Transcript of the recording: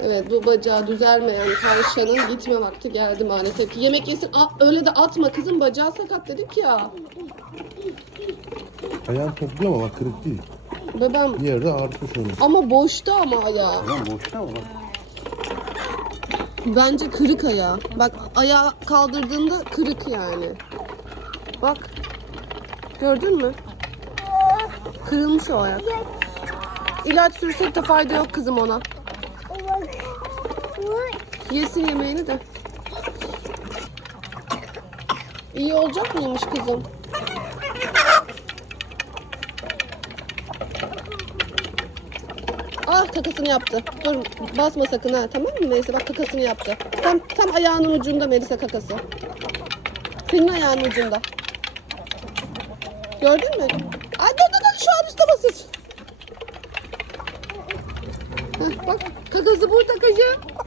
Evet bu bacağı düzelmeyen tavşanın gitme vakti geldi maalesef ki. Yemek yesin A- öyle de atma kızım bacağı sakat dedik ya. Ayağın topluyor ama bak kırık değil. Bebeğim Bir yerde ağrıtmış onu. ama boşta ama ayağı. Tamam boşta ama bak. Bence kırık ayağı. Bak ayağı kaldırdığında kırık yani. Bak. Gördün mü? Kırılmış o ayak. İlaç sürsek de fayda yok kızım ona. Yesin yemeğini de. İyi olacak mıymış kızım? Ah kakasını yaptı. Dur basma sakın ha tamam mı Melisa? Bak kakasını yaptı. Tam tam ayağının ucunda Melisa kakası. Senin ayağının ucunda. Gördün mü? Ay dur dur dur şu an üstte basın. Heh, bak kakası burada kızım.